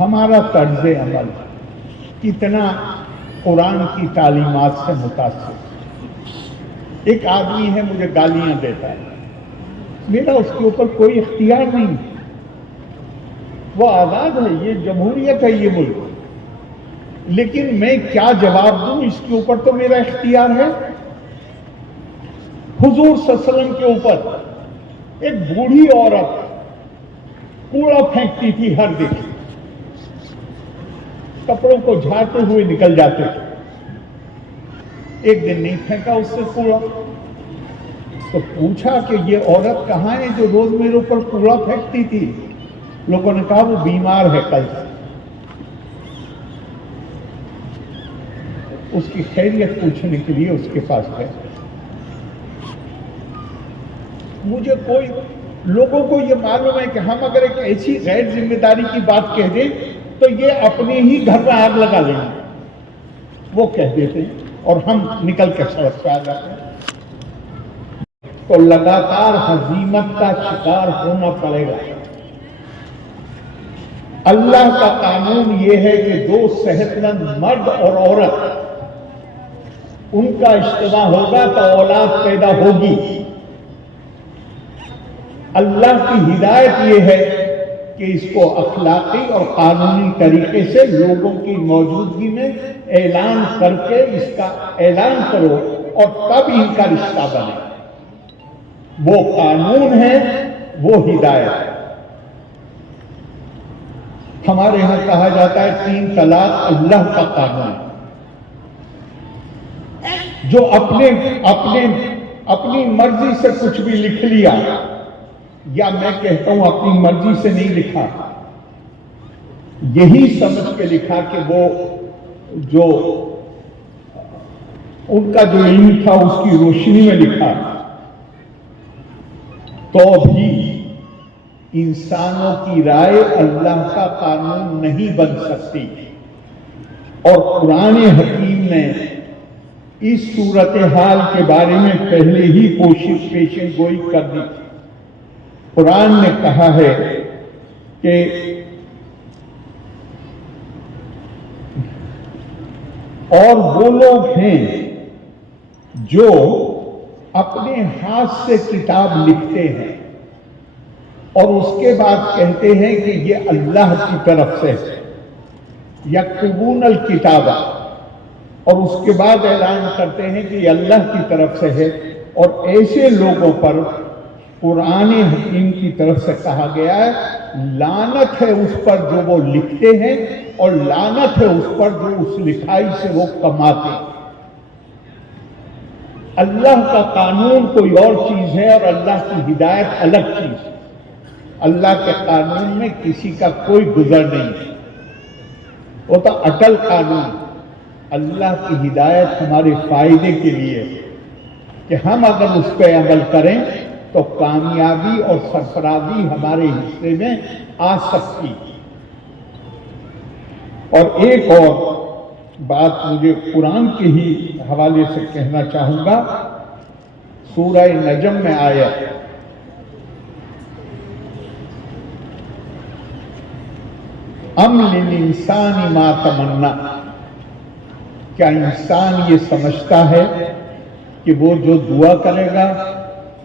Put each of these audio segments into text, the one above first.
ہمارا طرز عمل کتنا قرآن کی تعلیمات سے متاثر۔ ایک آدمی ہے مجھے گالیاں دیتا ہے، میرا اس کے اوپر کوئی اختیار نہیں، وہ آزاد ہے، یہ جمہوریت ہے یہ ملک، لیکن میں کیا جواب دوں اس کے اوپر تو میرا اختیار ہے۔ حضور صلی اللہ علیہ وسلم کے اوپر ایک بوڑھی عورت کوڑا پھینکتی تھی ہر دن، کپڑوں کو جھاڑتے ہوئے نکل جاتے تھے، ایک دن نہیں پھینکا اس سے کوڑا، تو پوچھا کہ یہ عورت کہاں ہے جو روز میرے اوپر کوڑا پھینکتی تھی؟ لوگوں نے کہا وہ بیمار ہے کل سے۔ اس کی خیریت پوچھنے کے لیے اس کے پاس گئے۔ مجھے کوئی لوگوں کو یہ معلوم ہے کہ ہم اگر ایک ایسی غیر ذمہ داری کی بات کہہ دیں تو یہ اپنے ہی گھر میں آگ لگا لیں گے، وہ کہہ دیتے ہیں اور ہم نکل کے سڑک پہ آ جاتے ہیں۔ تو لگاتار ہزیمت کا شکار ہونا پڑے گا۔ اللہ کا قانون یہ ہے کہ دو صحت مند مرد اور عورت ان کا اجتماع ہوگا تو اولاد پیدا ہوگی۔ اللہ کی ہدایت یہ ہے کہ اس کو اخلاقی اور قانونی طریقے سے لوگوں کی موجودگی میں اعلان کر کے اس کا اعلان کرو اور تب ان کا رشتہ بنے۔ وہ قانون ہے، وہ ہدایت ہے۔ ہمارے ہاں کہا جاتا ہے 3 طلاق اللہ کا قانون ہے۔ جو اپنی مرضی سے کچھ بھی لکھ لیا، یا میں کہتا ہوں اپنی مرضی سے نہیں لکھا، یہی سمجھ کے لکھا کہ وہ جو ان کا جو علم تھا اس کی روشنی میں لکھا، تو بھی انسانوں کی رائے اللہ کا قانون نہیں بن سکتی۔ اور قرآن حکیم نے اس صورتحال کے بارے میں پہلے ہی کوشش پیشن گوئی کر دی۔ قرآن نے کہا ہے کہ اور وہ لوگ ہیں جو اپنے ہاتھ سے کتاب لکھتے ہیں اور اس کے بعد کہتے ہیں کہ یہ اللہ کی طرف سے ہے، یکتبون الکتاب، اور اس کے بعد اعلان کرتے ہیں کہ یہ اللہ کی طرف سے ہے۔ اور ایسے لوگوں پر قرآن حکیم کی طرف سے کہا گیا ہے لعنت ہے اس پر جو وہ لکھتے ہیں، اور لعنت ہے اس پر جو اس لکھائی سے وہ کماتے ہیں۔ اللہ کا قانون کوئی اور چیز ہے اور اللہ کی ہدایت الگ چیز ہے۔ اللہ کے قانون میں کسی کا کوئی گزر نہیں ہے، وہ تو اٹل قانون۔ اللہ کی ہدایت ہمارے فائدے کے لیے کہ ہم اگر اس پہ عمل کریں تو کامیابی اور سرفرازی ہمارے حصے میں آ سکتی۔ اور ایک اور بات مجھے قرآن کے ہی حوالے سے کہنا چاہوں گا۔ سورہ نجم میں آیت ام للانسان ما تمنا، کیا انسان یہ سمجھتا ہے کہ وہ جو دعا کرے گا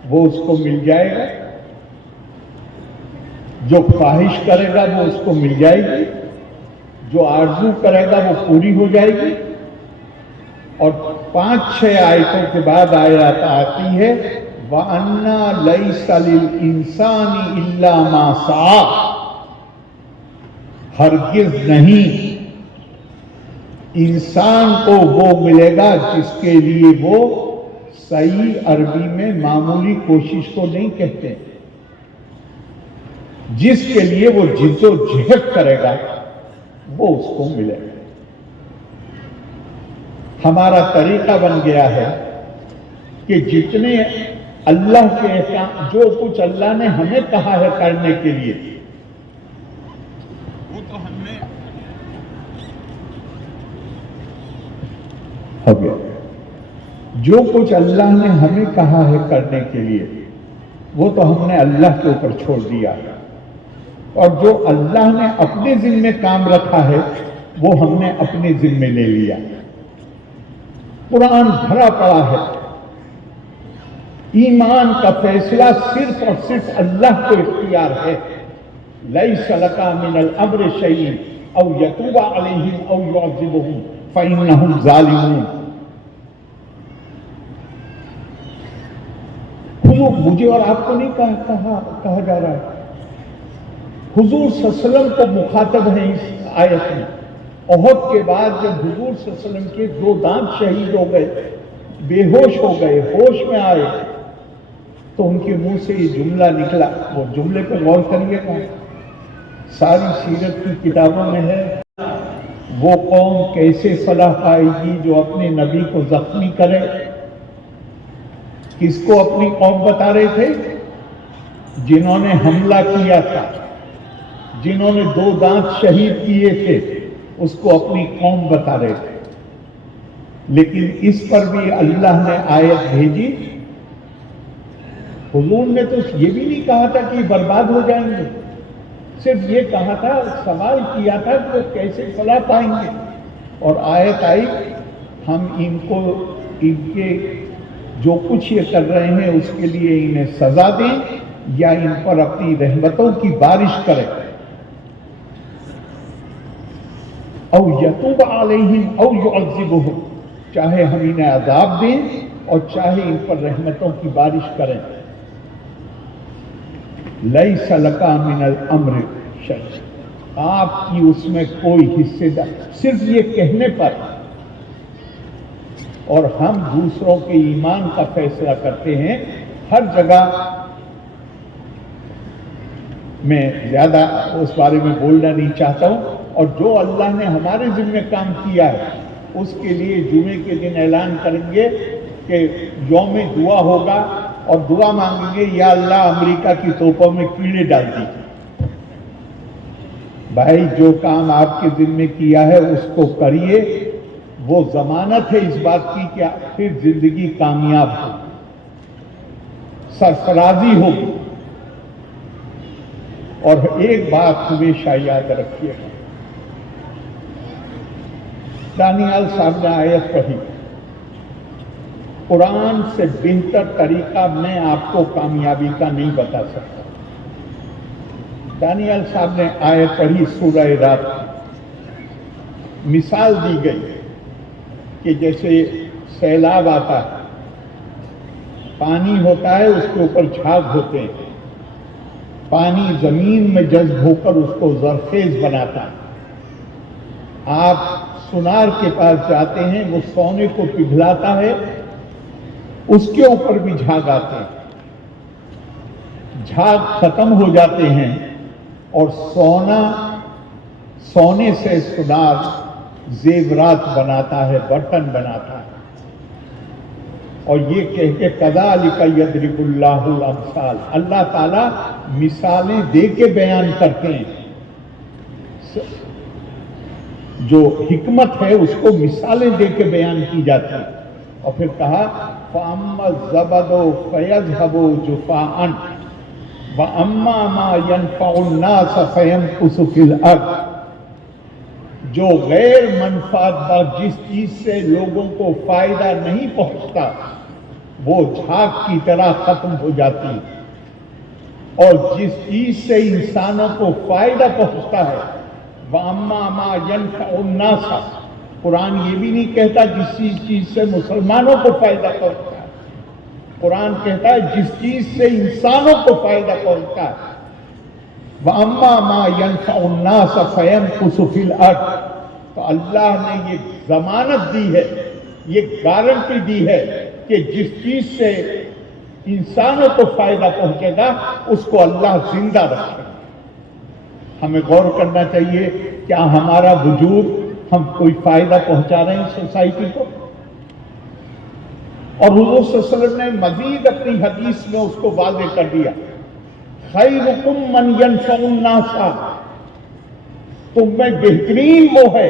وہ اس کو مل جائے گا؟ جو خواہش کرے گا وہ اس کو مل جائے گی؟ جو آرزو کرے گا وہ پوری ہو جائے گی؟ اور 5-6 آیتوں کے بعد آیت آتی ہے وَأَنَّا لَيْسَ لِلْإِنسَانِ إِلَّا مَا سَعَىٰ، ہرگز نہیں انسان کو وہ ملے گا جس کے لیے وہ صحیح عربی میں معمولی کوشش کو نہیں کہتے، جس کے لیے وہ جد و جہد کرے گا وہ اس کو ملے گا۔ ہمارا طریقہ بن گیا ہے کہ جتنے اللہ کے احکام، جو کچھ اللہ نے ہمیں کہا ہے کرنے کے لیے، وہ تو ہم نے ہو گیا۔ جو کچھ اللہ نے ہمیں کہا ہے کرنے کے لیے وہ تو ہم نے اللہ کے اوپر چھوڑ دیا۔ اور جو اللہ نے اپنے ذمے کام رکھا ہے وہ ہم نے اپنے ذمے لے لیا. قرآن بھرا پڑا ہے. ایمان کا فیصلہ صرف اور صرف اللہ کو اختیار ہے. لیس لک من الامر شیء او یتوب علیہم او یعذبہم فانہم ظالمون. حضور مجھے اور آپ کو نہیں کہا جا رہا ہے. حضور صلی اللہ علیہ وسلم کو مخاطب ہے اس آیت میں. احد کے بعد جب حضور صلی اللہ علیہ وسلم کے 2 دانت شہید ہو گئے، بے ہوش ہو گئے، ہوش میں آئے، تو ان کے منہ سے یہ جملہ نکلا. وہ جملے پہ غور کریے گا، ساری سیرت کی کتابوں میں ہے. وہ قوم کیسے فلاح پائے گی جو اپنے نبی کو زخمی کرے. کس کو اپنی قوم بتا رہے تھے؟ جنہوں نے حملہ کیا تھا، جنہوں نے 2 دانت شہید کیے تھے، اس کو اپنی قوم بتا رہے تھے. لیکن اس پر بھی اللہ نے آیت بھیجی. حضور نے تو یہ بھی نہیں کہا تھا کہ یہ برباد ہو جائیں گے، صرف یہ کہا تھا، سوال کیا تھا کہ وہ کیسے فلاح پائیں گے. اور آیت آئی ہم ان کو ان کے جو کچھ یہ کر رہے ہیں اس کے لیے انہیں سزا دیں یا ان پر اپنی رحمتوں کی بارش کریں. او یتوب علیہم او یعذبہم، چاہے ہم انہیں عذاب دیں اور چاہے ان پر رحمتوں کی بارش کریں. لیس لک من الامر شیء، آپ کی اس میں کوئی حصے دار، صرف یہ کہنے پر. اور ہم دوسروں کے ایمان کا فیصلہ کرتے ہیں ہر جگہ. میں زیادہ اس بارے میں بولنا نہیں چاہتا ہوں. اور جو اللہ نے ہمارے ذمہ کام کیا ہے اس کے لیے جمعے کے دن اعلان کریں گے کہ یوم دعا ہوگا اور دعا مانگیں گے، یا اللہ امریکہ کی توپوں میں کیڑے ڈال دیجیے. بھائی جو کام آپ کے ذمہ کیا ہے اس کو کریے، وہ ضمانت ہے اس بات کی کہ پھر زندگی کامیاب ہو، سرفرازی ہوگی. اور ایک بات ہمیشہ یاد رکھیے گا، دانیال صاحب نے آیت پڑھی، قرآن سے بہتر طریقہ میں آپ کو کامیابی کا نہیں بتا سکتا. دانیال صاحب نے آیت پڑھی سورہ رات، مثال دی گئی کہ جیسے سیلاب آتا ہے، پانی ہوتا ہے، اس کے اوپر جھاگ ہوتے ہیں، پانی زمین میں جذب ہو کر اس کو زرخیز بناتا ہے. آپ سونار کے پاس جاتے ہیں، وہ سونے کو پگھلاتا ہے، اس کے اوپر بھی جھاگ آتے ہیں، جھاگ ختم ہو جاتے ہیں اور سونے سے سونار زیورات بناتا ہے، برتن بناتا ہے. اور یہ کہہ کے کذالک یضرب اللہ الامثال، اللہ تعالیٰ مثالیں دے کے بیان کرتے ہیں. جو حکمت ہے اس کو مثالیں دے کے بیان کی جاتی ہے. اور پھر کہا فَأَمَّا الزَّبَدُ فَيَذْهَبُ جُفَاءً وَأَمَّا مَا يَنْفَعُ النَّاسَ فَيَمْكُثُ فِي الْأَرْضِ. جو غیر منفعت بخش جس چیز سے لوگوں کو فائدہ نہیں پہنچتا وہ جھاگ کی طرح ختم ہو جاتی ہے، اور جس چیز سے انسانوں کو فائدہ پہنچتا ہے وَأَمَّا مَا يَنْفَعُ النَّاسَ، قرآن یہ بھی نہیں کہتا جس چیز سے مسلمانوں کو فائدہ پہنچتا ہے، قرآن کہتا ہے جس چیز سے انسانوں کو فائدہ پہنچتا ہے. وَأَمَّا مَا يَنْفَعُ النَّاسَ فَيَمْكُثُ فِي الْأَرْضِ. تو اللہ نے یہ ضمانت دی ہے، یہ گارنٹی دی ہے کہ جس چیز سے انسانوں کو فائدہ پہنچے گا اس کو اللہ زندہ رکھے گا. ہمیں غور کرنا چاہیے کیا ہمارا وجود ہم کوئی فائدہ پہنچا رہے ہیں سوسائٹی کو. اور حضور صلی اللہ علیہ وسلم نے مزید اپنی حدیث میں اس کو واضح کر دیا، خیرکم من ینفع الناس، تم میں بہترین وہ ہے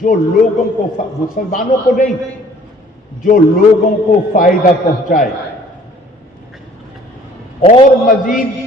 جو لوگوں کو، مسلمانوں کو نہیں، جو لوگوں کو فائدہ پہنچائے. اور مزید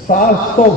700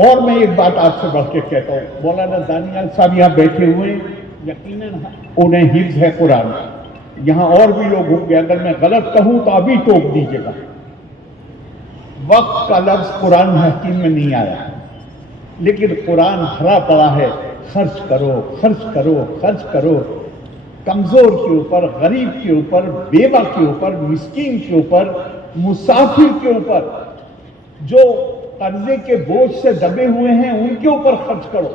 اور میں ایک بات آپ سے بڑھ کے کہتا ہوں، مولانا دانیال صاحب یہاں بیٹھے ہوئے ہیں، یقیناً انہیں حفظ ہے قرآن، یہاں اور بھی لوگ ہوں گے، اگر میں غلط کہوں تو ابھی ٹوک دیجیے گا۔ وقت کا لفظ قرآن حکیم میں نہیں آیا، لیکن قرآن بھرا پڑا ہے، خرچ کرو خرچ کرو خرچ کرو، کمزور کے اوپر، غریب کے اوپر، بیوہ کے اوپر، مسکین کے اوپر، مسافر کے اوپر، جو قرضے کے بوجھ سے دبے ہوئے ہیں ان کے اوپر خرچ کرو۔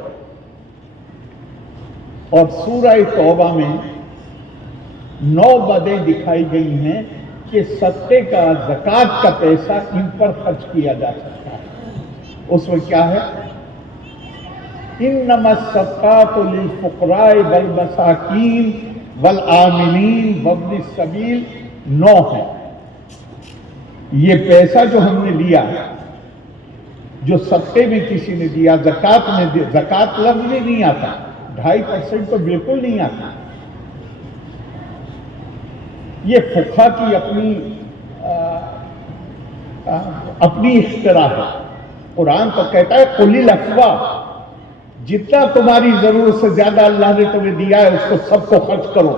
اور سورہ توبہ میں 9 بدیں دکھائی گئی ہیں کہ صدقے کا، زکوٰۃ کا پیسہ ان پر خرچ کیا جا سکتا ہے۔ اس میں کیا ہے؟ انما الصدقات للفقراء والمساکین والعاملین وابن السبیل 9 ہے۔ یہ پیسہ جو ہم نے لیا، جو صدقے میں کسی نے دیا، زکوٰۃ میں دیا، زکوٰۃ لفظ میں نہیں آتا، 2.5% تو بالکل نہیں آتا۔ یہ فقہا کی اپنی اختراع ہے۔ قرآن تو کہتا ہے قل العفو، جتنا تمہاری ضرورت سے زیادہ اللہ نے تمہیں دیا ہے اس کو سب کو خرچ کرو۔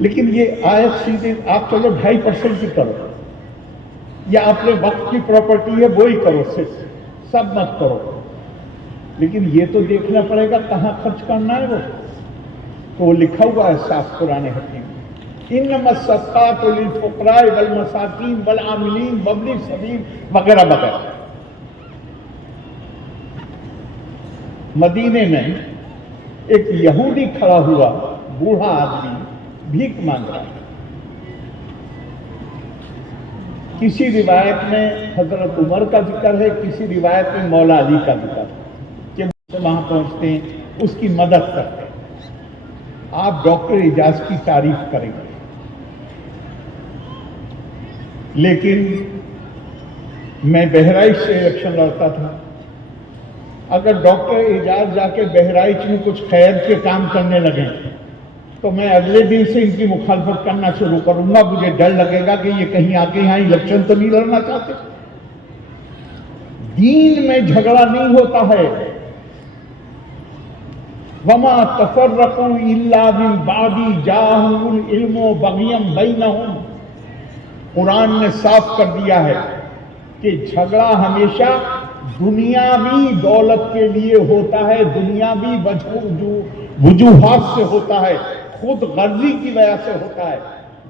لیکن یہ آیت سیدھے آپ چلو 2.5% کی کرو، یا اپنے وقت کی پراپرٹی ہے وہی کرو، صرف سب مت کرو، لیکن یہ تو دیکھنا پڑے گا کہاں خرچ کرنا ہے وہ تو وہ لکھا ہوا ہے صاف قرآن حکیم، انما الصدقات للفقراء والمساکین والعاملین وابن السبیل وغیرہ وغیرہ۔ مدینے میں ایک یہودی کھڑا ہوا، بوڑھا آدمی، بھیک مانگ رہا ہے۔ کسی روایت میں حضرت عمر کا ذکر ہے، کسی روایت میں مولا علی کا ذکر ہے کہ وہاں پہنچتے ہیں، اس کی مدد کرتے ہیں۔ آپ ڈاکٹر اعجاز کی تعریف کریں گے، لیکن میں بہرائچ سے الیکشن لڑتا تھا، اگر ڈاکٹر اعجاز جا کے بہرائچ میں کچھ خیر کے کام کرنے لگیں تو میں اگلے دن سے ان کی مخالفت کرنا شروع کروں گا، مجھے ڈر لگے گا کہ یہ کہیں آگے یہاں الیکشن تو نہیں لڑنا چاہتے۔ دین میں جھگڑا نہیں ہوتا ہے۔ وَمَا تَفَرَّقُوا إِلَّا مِن بَعْدِ جَاءَهُمُ الْعِلْمُ بَغْيًا بَيْنَهُمْ۔ قرآن نے صاف کر دیا ہے کہ جھگڑا ہمیشہ دنیاوی دولت کے لیے ہوتا ہے، دنیاوی وجوہات سے ہوتا ہے، خود غرضی کی وجہ سے ہوتا ہے۔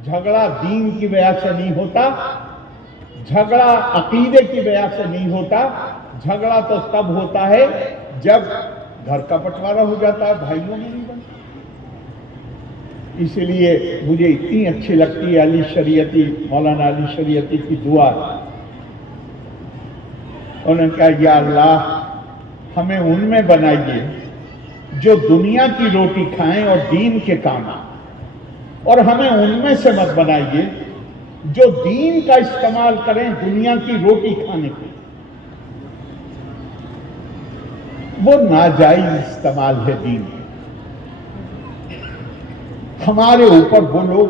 جھگڑا دین کی وجہ سے نہیں ہوتا، جھگڑا عقیدے کی وجہ سے نہیں ہوتا، جھگڑا تو تب ہوتا ہے جب گھر کا بٹوارا ہو جاتا ہے، بھائیوں میں نہیں بنتا۔ اسی لیے مجھے اتنی اچھی لگتی ہے علی شریعتی، مولانا علی شریعتی کی دعا۔ انہوں نے کہا یا اللہ ہمیں ان میں بنائیے جو دنیا کی روٹی کھائیں اور دین کے کام آئیں، اور ہمیں ان میں سے مت بنائیے جو دین کا استعمال کریں دنیا کی روٹی کھانے کے۔ وہ ناجائز استعمال ہے دین کا۔ ہمارے اوپر وہ لوگ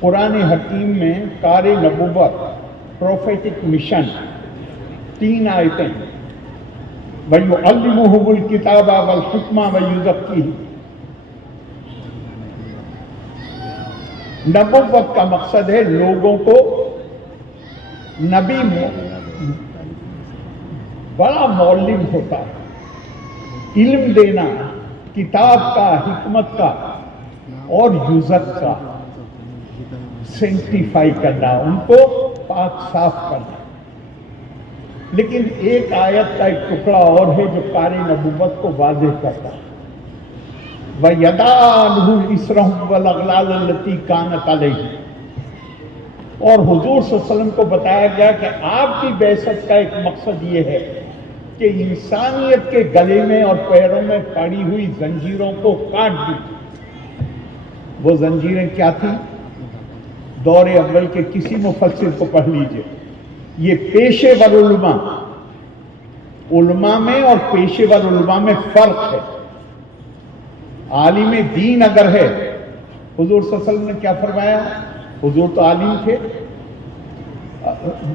قرآن حکیم میں کار نبوت، پروفیٹک مشن، 3 آیتیں ہیں، وَيُعَلِّمُهُمُ الْكِتَابَ وَالْحِكْمَةَ وَيُزَكِّيهِمْ۔ نبوت کا مقصد ہے لوگوں کو، نبی بڑا معلم ہوتا ہے، علم دینا، کتاب کا، حکمت کا، اور یوزک کا، سینکٹیفائی کرنا، ان کو پاک صاف کرنا۔ لیکن ایک آیت کا ایک ٹکڑا اور ہے جو کار نبوت کو واضح کرتا ہے، وَيَدَعَ عَنْهُ إِصْرَهُمْ وَالْأَغْلَالَ الَّتِي كَانَتْ عَلَيْهِمْ۔ اور حضور صلی اللہ علیہ وسلم کو بتایا گیا کہ آپ کی بعثت کا ایک مقصد یہ ہے کہ انسانیت کے گلے میں اور پیروں میں پڑی ہوئی زنجیروں کو کاٹ دی۔ وہ زنجیریں کیا تھیں؟ دور اول کے کسی مفسر کو پڑھ لیجئے، یہ پیشے ور علماء میں اور پیشے ور علماء میں فرق ہے۔ عالم دین اگر ہے، حضور صلی اللہ علیہ وسلم نے کیا فرمایا؟ حضور تو عالم تھے،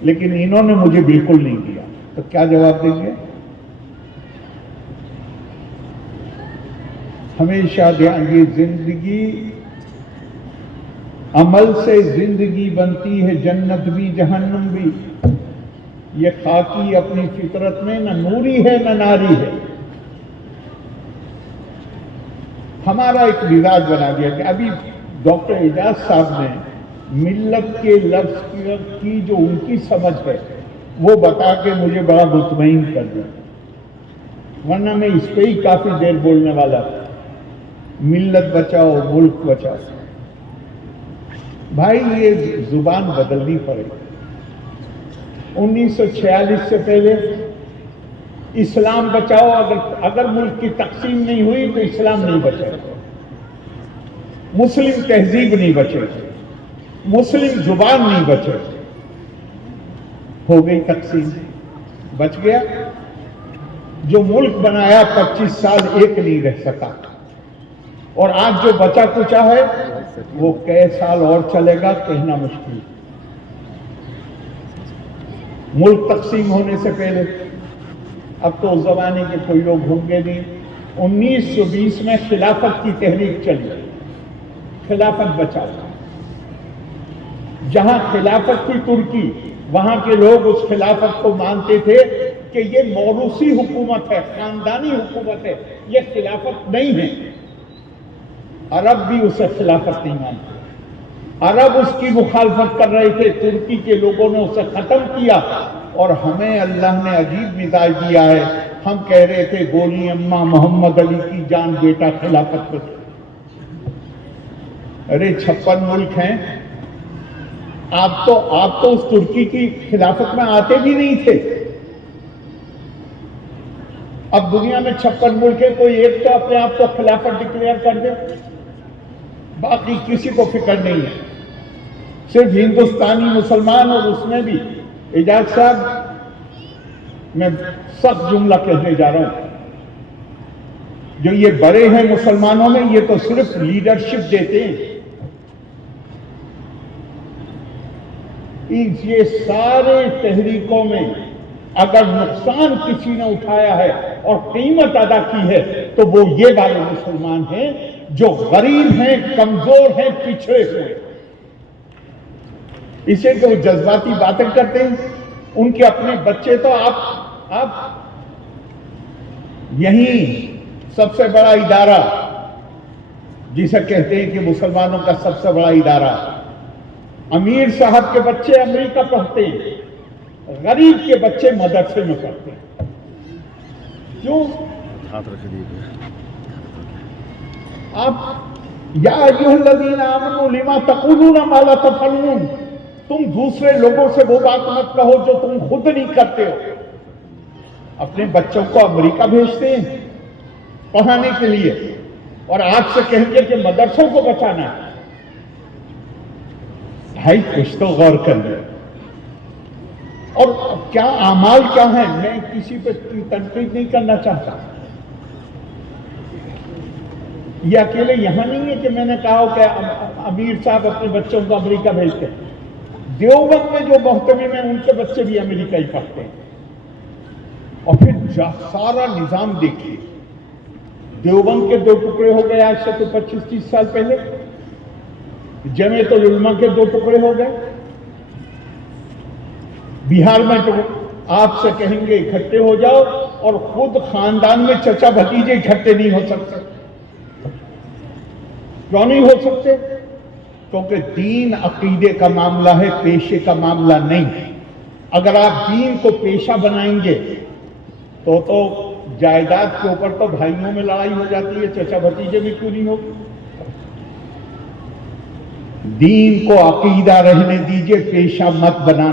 لیکن انہوں نے مجھے بالکل نہیں دیا، تو کیا جواب دیں گے؟ ہمیشہ دھیان، یہ زندگی عمل سے زندگی بنتی ہے، جنت بھی جہنم بھی۔ یہ خاکی اپنی فطرت میں نہ نوری ہے نہ ناری ہے۔ ہمارا ایک مزاج بنا دیا کہ ابھی ڈاکٹر اعجاز صاحب نے ملت کے لفظ کی جو ان کی سمجھ ہے وہ بتا کے مجھے بڑا مطمئن کر دیا، ورنہ میں اس پہ ہی کافی دیر بولنے والا تھا۔ ملت بچاؤ ملک بچاؤ، بھائی یہ زبان بدلنی پڑے گی۔ 1946 سے پہلے اسلام بچاؤ، اگر ملک کی تقسیم نہیں ہوئی تو اسلام نہیں بچے گا، مسلم تہذیب نہیں بچے گی، مسلم زبان نہیں بچے گی۔ ہو گئی تقسیم، بچ گیا۔ جو ملک بنایا 25 سال ایک نہیں رہ سکا، اور آج جو بچا کچا ہے وہ کئی سال اور چلے گا کہنا مشکل۔ ملک تقسیم ہونے سے پہلے، اب تو اس زمانے کے کوئی لوگ ہوں گے نہیں، 1920 میں خلافت کی تحریک چلی، خلافت بچا۔ جہاں خلافت کی ترکی، وہاں کے لوگ اس خلافت کو مانتے تھے کہ یہ موروثی حکومت ہے، خاندانی حکومت ہے، یہ خلافت نہیں ہے۔ عرب بھی اسے خلافت نہیں مانتے، عرب اس کی مخالفت کر رہے تھے، ترکی کے لوگوں نے اسے ختم کیا، اور ہمیں اللہ نے عجیب مزاج دیا ہے۔ ہم کہہ رہے تھے گولی اماں محمد علی کی جان بیٹا خلافت پر۔ ارے 56 ملک ہیں، آپ تو اس ترکی کی خلافت میں آتے بھی نہیں تھے۔ اب دنیا میں 56 ملک ہے، کوئی ایک تو اپنے آپ کو خلافت ڈکلیئر کر دے، باقی کسی کو فکر نہیں ہے، صرف ہندوستانی مسلمان۔ اور اس میں بھی اعجاز صاحب، میں سخت جملہ کہنے جا رہا ہوں، جو یہ بڑے ہیں مسلمانوں میں، یہ تو صرف لیڈرشپ دیتے ہیں، یہ سارے تحریکوں میں اگر نقصان کسی نے اٹھایا ہے اور قیمت ادا کی ہے تو وہ یہ والے مسلمان ہیں جو غریب ہیں، کمزور ہیں، پچھڑے ہوئے۔ اسے جو جذباتی باتیں کرتے ہیں، ان کے اپنے بچے تو آپ یہیں سب سے بڑا ادارہ جسے کہتے ہیں کہ مسلمانوں کا سب سے بڑا ادارہ، امیر صاحب کے بچے امریکہ پڑھتے ہیں، غریب کے بچے مدرسے میں پڑھتے ہیں۔ کیوں؟ آپ یا ایھا الذین آمنوا لما تقولون ما لا تفعلون، تم دوسرے لوگوں سے وہ بات مت کہو جو تم خود نہیں کرتے ہو۔ اپنے بچوں کو امریکہ بھیجتے ہیں پڑھانے کے لیے، اور آپ سے کہیں گے کہ مدرسوں کو بچانا ہے۔ بھائی کچھ تو غور کر لیں۔ اور کیا اعمال کیا ہیں، میں کسی پہ تنقید نہیں کرنا چاہتا۔ یہ اکیلے یہاں نہیں ہے کہ میں نے کہا کہ امیر صاحب اپنے بچوں کو امریکہ بھیجتے ہیں، دیوبند میں جو محتمم ہیں ان کے بچے بھی امریکہ ہی پڑھتے ہیں۔ اور پھر سارا نظام دیکھیے، دیوبند کے 2 ٹکڑے ہو گئے آج سے تو 25-30 سال پہلے، جمعیت العلماء کے 2 ٹکڑے ہو گئے۔ بہار میں تو آپ سے کہیں گے اکٹھے ہو جاؤ، اور خود خاندان میں چچا بھتیجے اکٹھے نہیں ہو سکتے۔ کیوں نہیں ہو سکتے؟ کیونکہ دین عقیدے کا معاملہ ہے، پیشے کا معاملہ نہیں۔ اگر آپ دین کو پیشہ بنائیں گے تو جائیداد کے اوپر تو بھائیوں میں لڑائی ہو جاتی ہے، چچا بھتیجے میں کیوں نہیں ہوگی؟ دین کو عقیدہ رہنے دیجئے، پیشہ مت بنانا۔